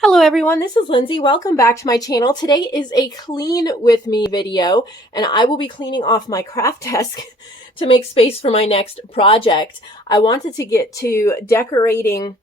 Hello everyone, this is Lindsay. Welcome back to my channel. Today is a clean with me video, and I will be cleaning off my craft desk to make space for my next project. I wanted to get to decorating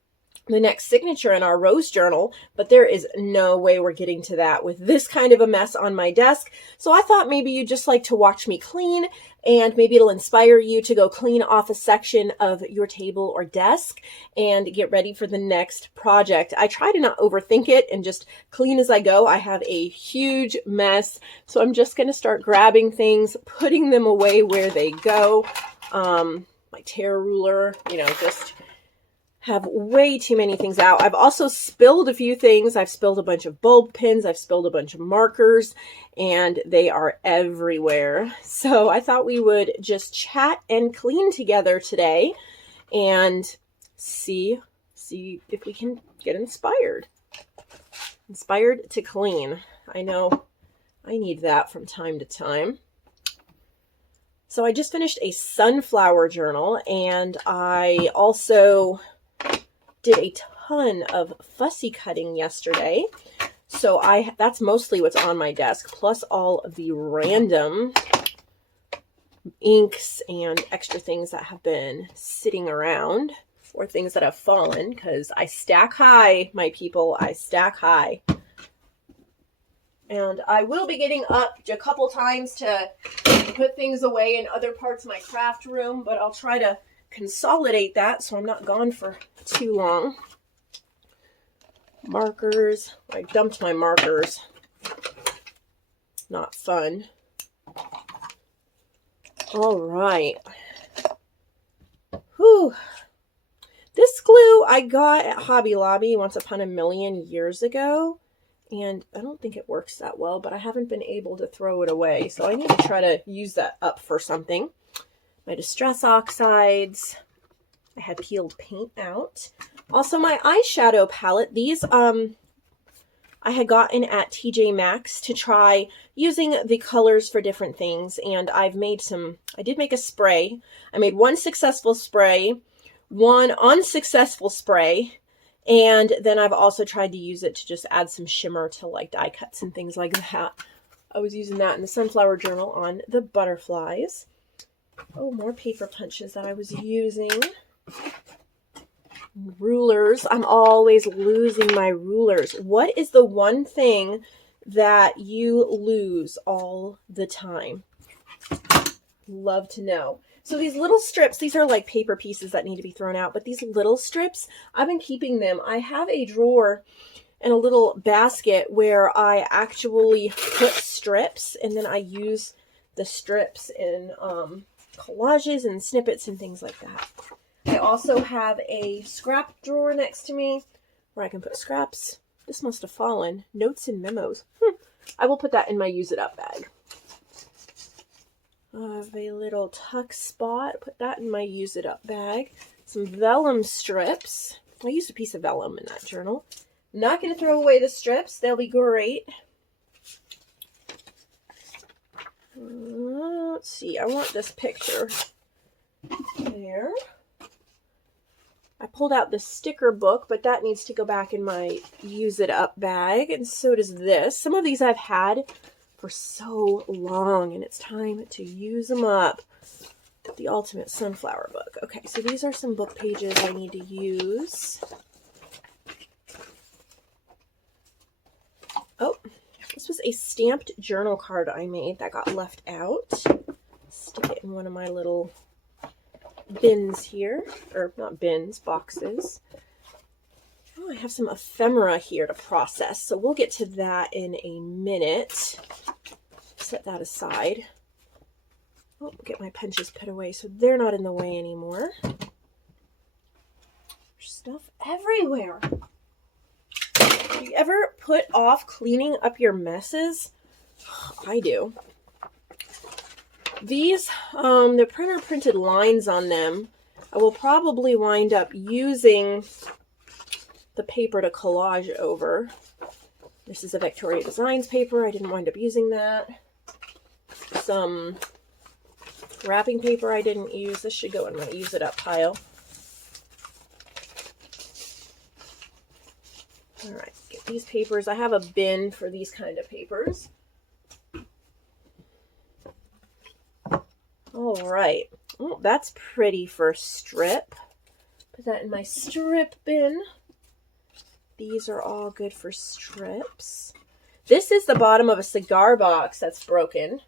the next signature in our rose journal, but there is no way we're getting to that with this kind of a mess on my desk. So I thought maybe you'd just like to watch me clean, and maybe it'll inspire you to go clean off a section of your table or desk and get ready for the next project. I try to not overthink it and just clean as I go. I have a huge mess, so I'm just going to start grabbing things, putting them away where they go. My tear ruler, just have way too many things out. I've also spilled a few things. I've spilled a bunch of bulb pins. I've spilled a bunch of markers, and they are everywhere. So I thought we would just chat and clean together today and see if we can get inspired to clean. I know I need that from time to time. So I just finished a sunflower journal, and I also did a ton of fussy cutting yesterday. So that's mostly what's on my desk, plus all of the random inks and extra things that have been sitting around, or things that have fallen, because I stack high, my people. I stack high. And I will be getting up a couple times to put things away in other parts of my craft room, but I'll try to consolidate that so I'm not gone for too long. Markers. I dumped my markers. Not fun. All right. Whew. This glue I got at Hobby Lobby once upon a million years ago, and I don't think it works that well, but I haven't been able to throw it away, so I need to try to use that up for something. My Distress Oxides. I had peeled paint out. Also, my eyeshadow palette. These I had gotten at TJ Maxx to try using the colors for different things, and I did make a spray. I made one successful spray, one unsuccessful spray, and then I've also tried to use it to just add some shimmer to like die cuts and things like that. I was using that in the sunflower journal on the butterflies. Oh, more paper punches that I was using. Rulers. I'm always losing my rulers. What is the one thing that you lose all the time? Love to know. So these little strips, these are like paper pieces that need to be thrown out, but these little strips, I've been keeping them. I have a drawer and a little basket where I actually put strips, and then I use the strips in collages and snippets and things like that. I also have a scrap drawer next to me where I can put scraps. This must have fallen. Notes and memos. I will put that in my use it up bag. I have a little tuck spot. Put that in my use it up bag. Some vellum strips. I used a piece of vellum in that journal. Not going to throw away the strips. They'll be great. Let's see. I want this picture. There. I pulled out the sticker book, but that needs to go back in my use it up bag, and so does this. Some of these I've had for so long, and it's time to use them up. The Ultimate Sunflower book. Okay, so these are some book pages I need to use. Oh, this was a stamped journal card I made that got left out. Stick it in one of my little bins here, or not bins, boxes. Oh, I have some ephemera here to process, so we'll get to that in a minute. Set that aside. Oh, get my punches put away so they're not in the way anymore. There's stuff everywhere. Do you ever put off cleaning up your messes? I do. These, the printer printed lines on them. I will probably wind up using the paper to collage over. This is a Victoria Designs paper. I didn't wind up using that. Some wrapping paper I didn't use. This should go in my use it up pile. All right, get these papers. I have a bin for these kind of papers. All right. Oh, that's pretty for strip. Put that in my strip bin. These are all good for strips. This is the bottom of a cigar box that's broken.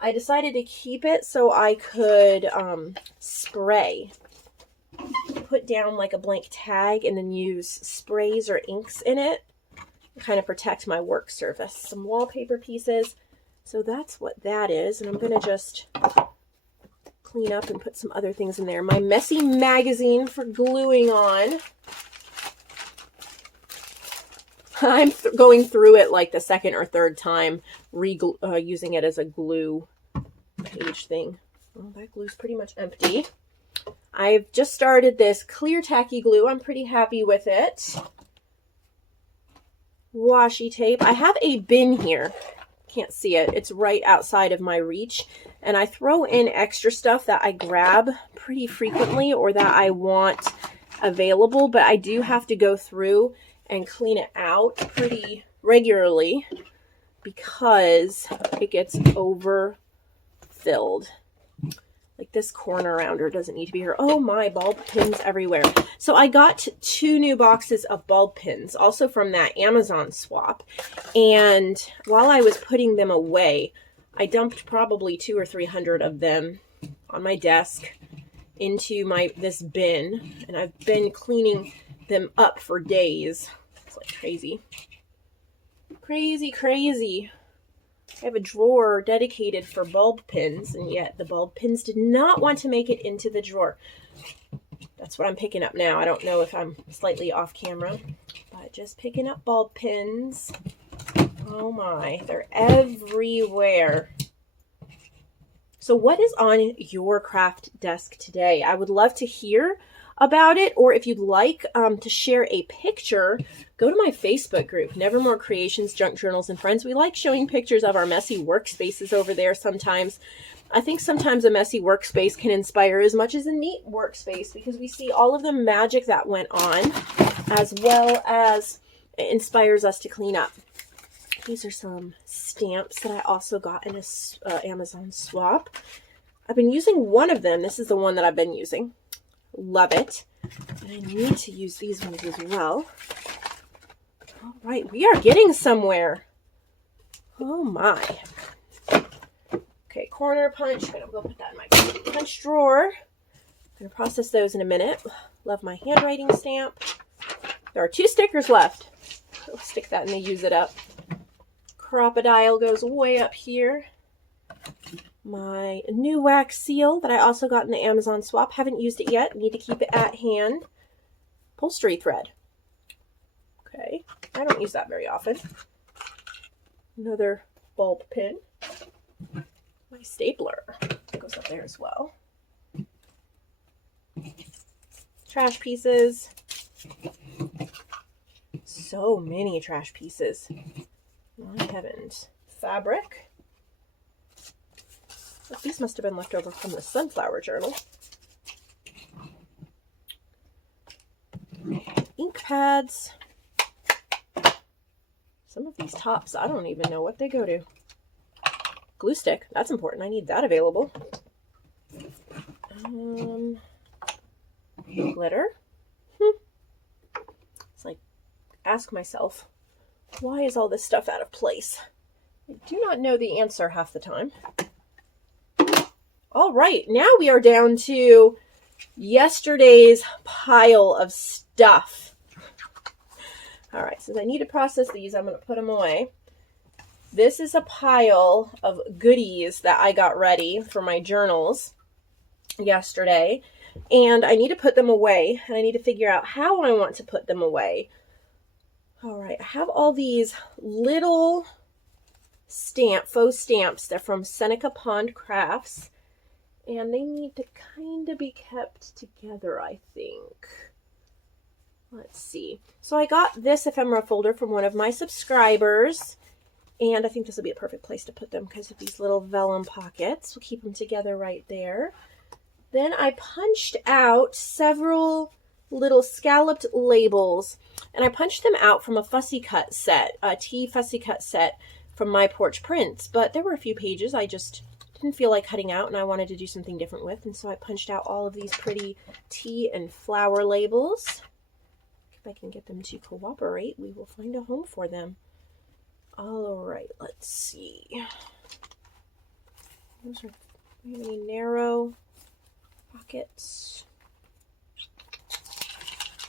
I decided to keep it so I could spray. Put down like a blank tag and then use sprays or inks in it to kind of protect my work surface. Some wallpaper pieces. So that's what that is. And I'm going to just clean up and put some other things in there. My messy magazine for gluing on. I'm going through it like the second or third time, using it as a glue page thing. Well, that glue's pretty much empty. I've just started this clear tacky glue. I'm pretty happy with it. Washi tape. I have a bin here. Can't see it. It's right outside of my reach. And I throw in extra stuff that I grab pretty frequently or that I want available, but I do have to go through and clean it out pretty regularly because it gets overfilled. Like this corner rounder doesn't need to be here. Oh my, bulb pins everywhere. So I got 2 new boxes of bulb pins, also from that Amazon swap. And while I was putting them away, I dumped probably 200 or 300 of them on my desk into this bin. And I've been cleaning them up for days. It's like crazy. Crazy, crazy. I have a drawer dedicated for bulb pins, and yet the bulb pins did not want to make it into the drawer. That's what I'm picking up now. I don't know if I'm slightly off camera, but just picking up bulb pins. Oh my, they're everywhere. So what is on your craft desk today? I would love to hear about it, or if you'd like to share a picture, go to my Facebook group, Nevermore Creations, Junk Journals, and Friends. We like showing pictures of our messy workspaces over there sometimes. I think sometimes a messy workspace can inspire as much as a neat workspace because we see all of the magic that went on, as well as it inspires us to clean up. These are some stamps that I also got in a Amazon swap. I've been using one of them. This is the one that I've been using. Love it. And I need to use these ones as well. All right, we are getting somewhere. Oh my. Okay, corner punch. I'm going to go put that in my punch drawer. I'm going to process those in a minute. Love my handwriting stamp. There are 2 stickers left. I'll stick that in the use it up. Crocodile goes way up here. My new wax seal that I also got in the Amazon swap. Haven't used it yet. Need to keep it at hand. Upholstery thread. Okay. I don't use that very often. Another bulb pin. My stapler goes up there as well. Trash pieces. So many trash pieces. My heavens. Fabric. These must have been left over from the sunflower journal. Ink pads. Some of these tops, I don't even know what they go to. Glue stick, that's important. I need that available. Glitter. It's like, ask myself, why is all this stuff out of place? I do not know the answer half the time. All right, now we are down to yesterday's pile of stuff. All right, since I need to process these, I'm going to put them away. This is a pile of goodies that I got ready for my journals yesterday, and I need to put them away, and I need to figure out how I want to put them away. All right, I have all these little faux stamps. They're from Seneca Pond Crafts. And they need to kind of be kept together, I think. Let's see. So I got this ephemera folder from one of my subscribers. And I think this will be a perfect place to put them because of these little vellum pockets. We'll keep them together right there. Then I punched out several little scalloped labels, and I punched them out from a fussy cut set, a tea fussy cut set from My Porch Prints, but there were a few pages I just didn't feel like cutting out and I wanted to do something different with, and so I punched out all of these pretty tea and flower labels. If I can get them to cooperate, we will find a home for them. All right, let's see. Those are really narrow pockets.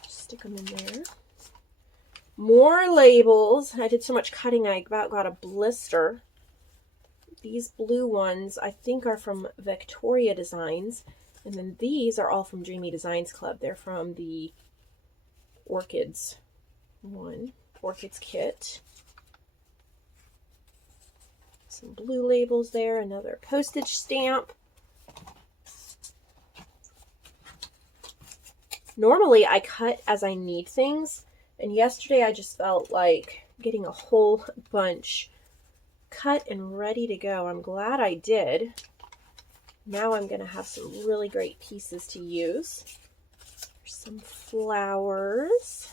Stick them in there. More labels. I did so much cutting I about got a blister. These blue ones I think are from Victoria Designs, and then these are all from Dreamy Designs Club. They're from the Orchids Orchids kit. Some blue labels there, another postage stamp. Normally I cut as I need things, and yesterday I just felt like getting a whole bunch cut and ready to go. I'm glad I did. Now I'm going to have some really great pieces to use. There's some flowers.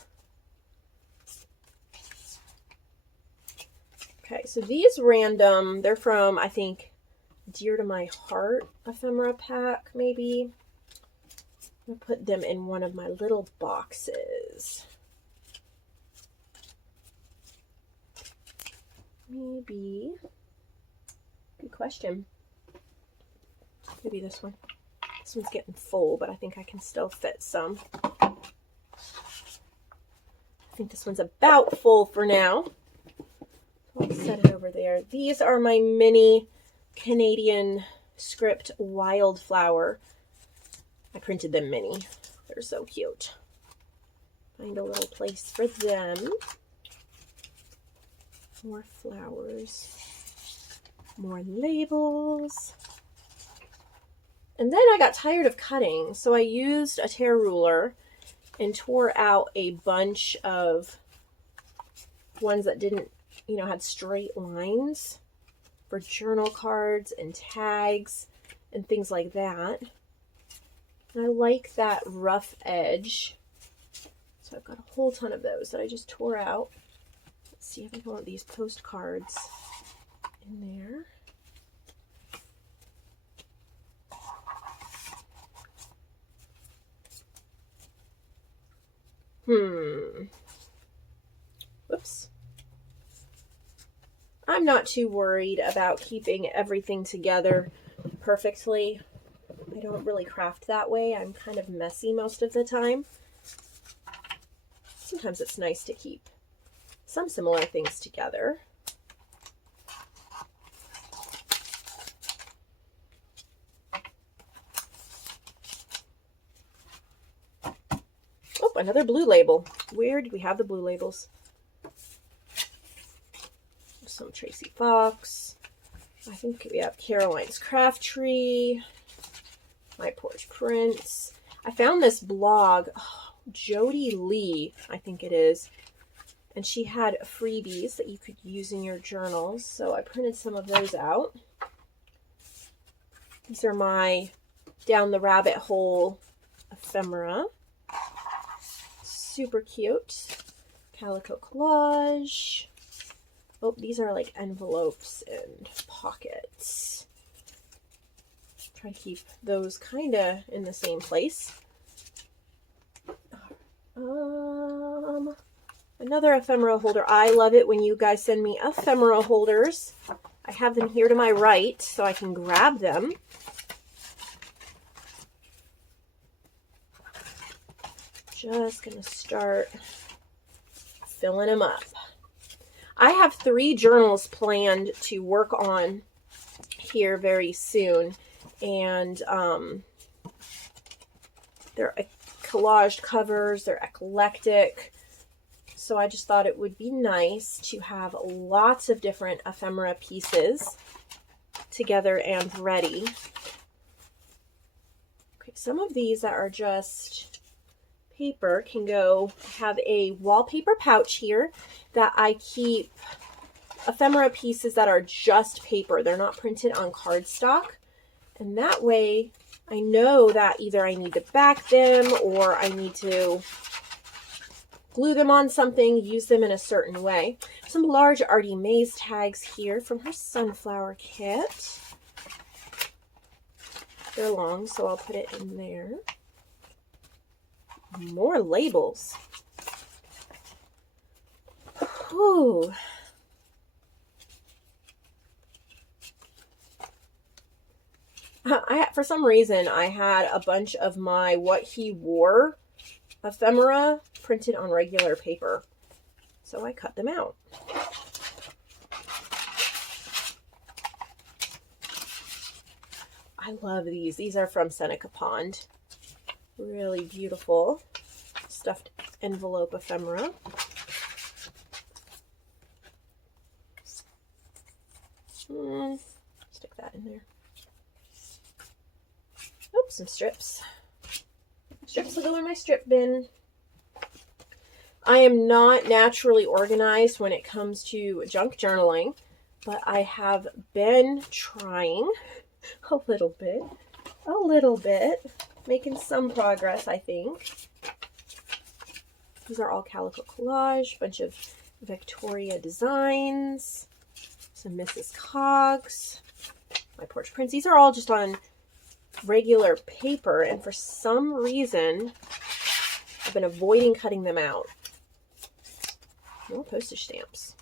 Okay, so these random, they're from, I think, Dear to My Heart ephemera pack, maybe. I'm going to put them in one of my little boxes. Maybe. Good question. Maybe this one. This one's getting full, but I think I can still fit some. I think this one's about full for now. I'll set it over there. These are my mini Canadian script wildflower. I printed them mini. They're so cute. Find a little place for them. More flowers. More labels. And then I got tired of cutting, so I used a tear ruler and tore out a bunch of ones that didn't, you know, had straight lines for journal cards and tags and things like that. And I like that rough edge. So I've got a whole ton of those that I just tore out. Let's see if I can want these postcards in there. Whoops. I'm not too worried about keeping everything together perfectly. I don't really craft that way. I'm kind of messy most of the time. Sometimes it's nice to keep some similar things together. Oh, another blue label. Where did we have the blue labels? Some Tracy Fox. I think we have Caroline's Craft Tree. My Porch Prints. I found this blog, Jody Lee, I think it is, and she had freebies that you could use in your journals, so I printed some of those out. These are my Down the Rabbit Hole ephemera. Super cute. Calico collage. Oh, these are like envelopes and pockets. Try to keep those kind of in the same place. Another ephemera holder. I love it when you guys send me ephemera holders. I have them here to my right so I can grab them. Just gonna start filling them up. I have 3 journals planned to work on here very soon, and they're collaged covers, they're eclectic, so I just thought it would be nice to have lots of different ephemera pieces together and ready. Okay, some of these that are just paper can go. Have a wallpaper pouch here that I keep ephemera pieces that are just paper. They're not printed on cardstock. And that way I know that either I need to back them or I need to glue them on something, use them in a certain way. Some large Artie Mays tags here from her sunflower kit. They're long, so I'll put it in there. More labels. Whew. For some reason, I had a bunch of my What He Wore ephemera printed on regular paper, so I cut them out. I love these. These are from Seneca Pond. Really beautiful stuffed envelope ephemera. Stick that in there. Oops, some strips. Strips will go in my strip bin. I am not naturally organized when it comes to junk journaling, but I have been trying a little bit, making some progress, I think. These are all Calico Collage, bunch of Victoria designs, some Mrs. Cogs, my porch prints. These are all just on regular paper, and for some reason, I've been avoiding cutting them out. More postage stamps.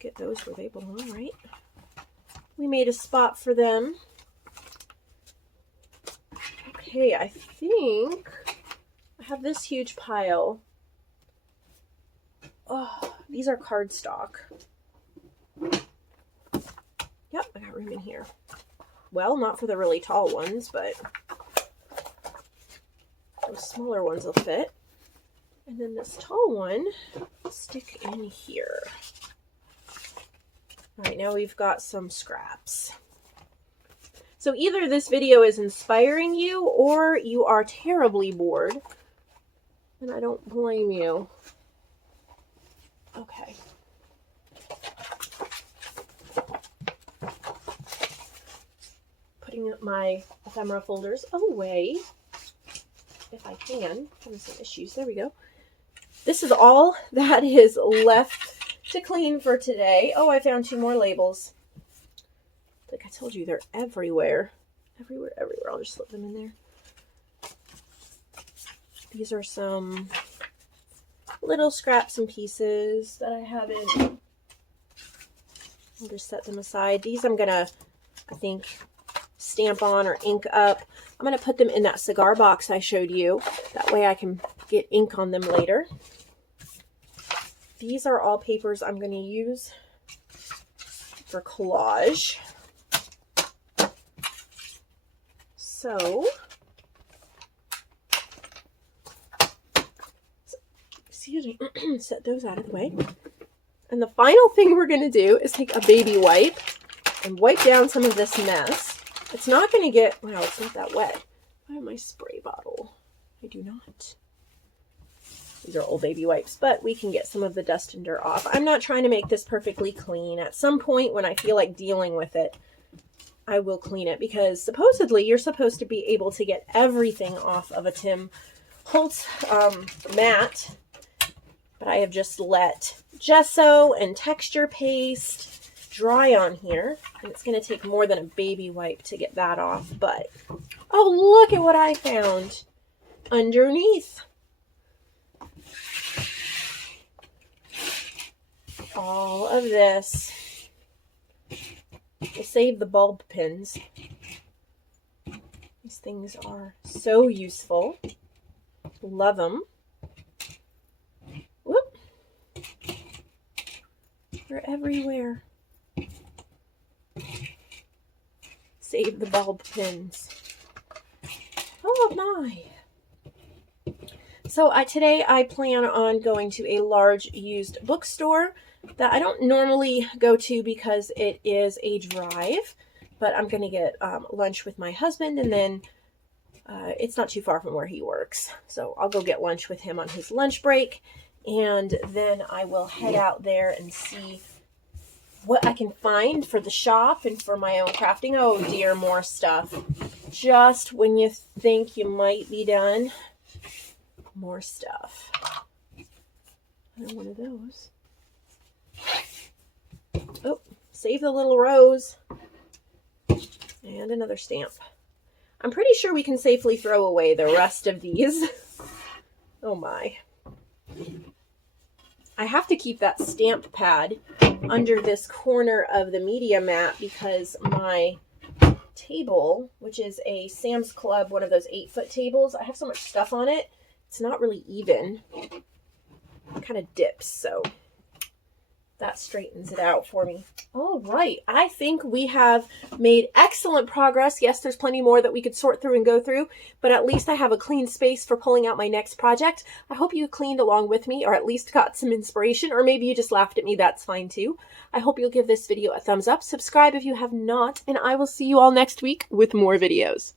Get those where they belong, right? We made a spot for them. Okay, I think I have this huge pile. Oh, these are cardstock. Yep, I got room in here. Well, not for the really tall ones, but those smaller ones will fit. And then this tall one, stick in here. All right, now we've got some scraps. So either this video is inspiring you or you are terribly bored. And I don't blame you. Okay. Putting my ephemera folders away, if I can. Having some issues. There we go. This is all that is left to clean for today. Oh, I found 2 more labels. Like I told you, they're everywhere. Everywhere. I'll just slip them in there. These are some little scraps and pieces that I haven't. I'll just set them aside. These I'm gonna, I think, stamp on or ink up. I'm gonna put them in that cigar box I showed you. That way I can get ink on them later. These are all papers I'm gonna use for collage. So, excuse me, set those out of the way. And the final thing we're going to do is take a baby wipe and wipe down some of this mess. It's not going to get, wow, it's not that wet. I have my spray bottle. I do not. These are old baby wipes, but we can get some of the dust and dirt off. I'm not trying to make this perfectly clean. At some point when I feel like dealing with it, I will clean it, because supposedly you're supposed to be able to get everything off of a Tim Holtz mat, but I have just let gesso and texture paste dry on here, and it's going to take more than a baby wipe to get that off. But oh, look at what I found underneath. All of this. We'll save the bulb pins. These things are so useful. Love them. Whoop. They're everywhere. Save the bulb pins. Oh my. So today I plan on going to a large used bookstore that I don't normally go to because it is a drive, but I'm going to get lunch with my husband, and then it's not too far from where he works. So I'll go get lunch with him on his lunch break, and then I will head out there and see what I can find for the shop and for my own crafting. Oh dear, more stuff. Just when you think you might be done, more stuff. Another one of those. Oh, save the little rose. And another stamp. I'm pretty sure we can safely throw away the rest of these. Oh my. I have to keep that stamp pad under this corner of the media mat because my table, which is a Sam's Club, one of those 8-foot tables, I have so much stuff on it, it's not really even. It kind of dips, so that straightens it out for me. All right, I think we have made excellent progress. Yes, there's plenty more that we could sort through and go through, but at least I have a clean space for pulling out my next project. I hope you cleaned along with me, or at least got some inspiration, or maybe you just laughed at me. That's fine too. I hope you'll give this video a thumbs up, subscribe if you have not, and I will see you all next week with more videos.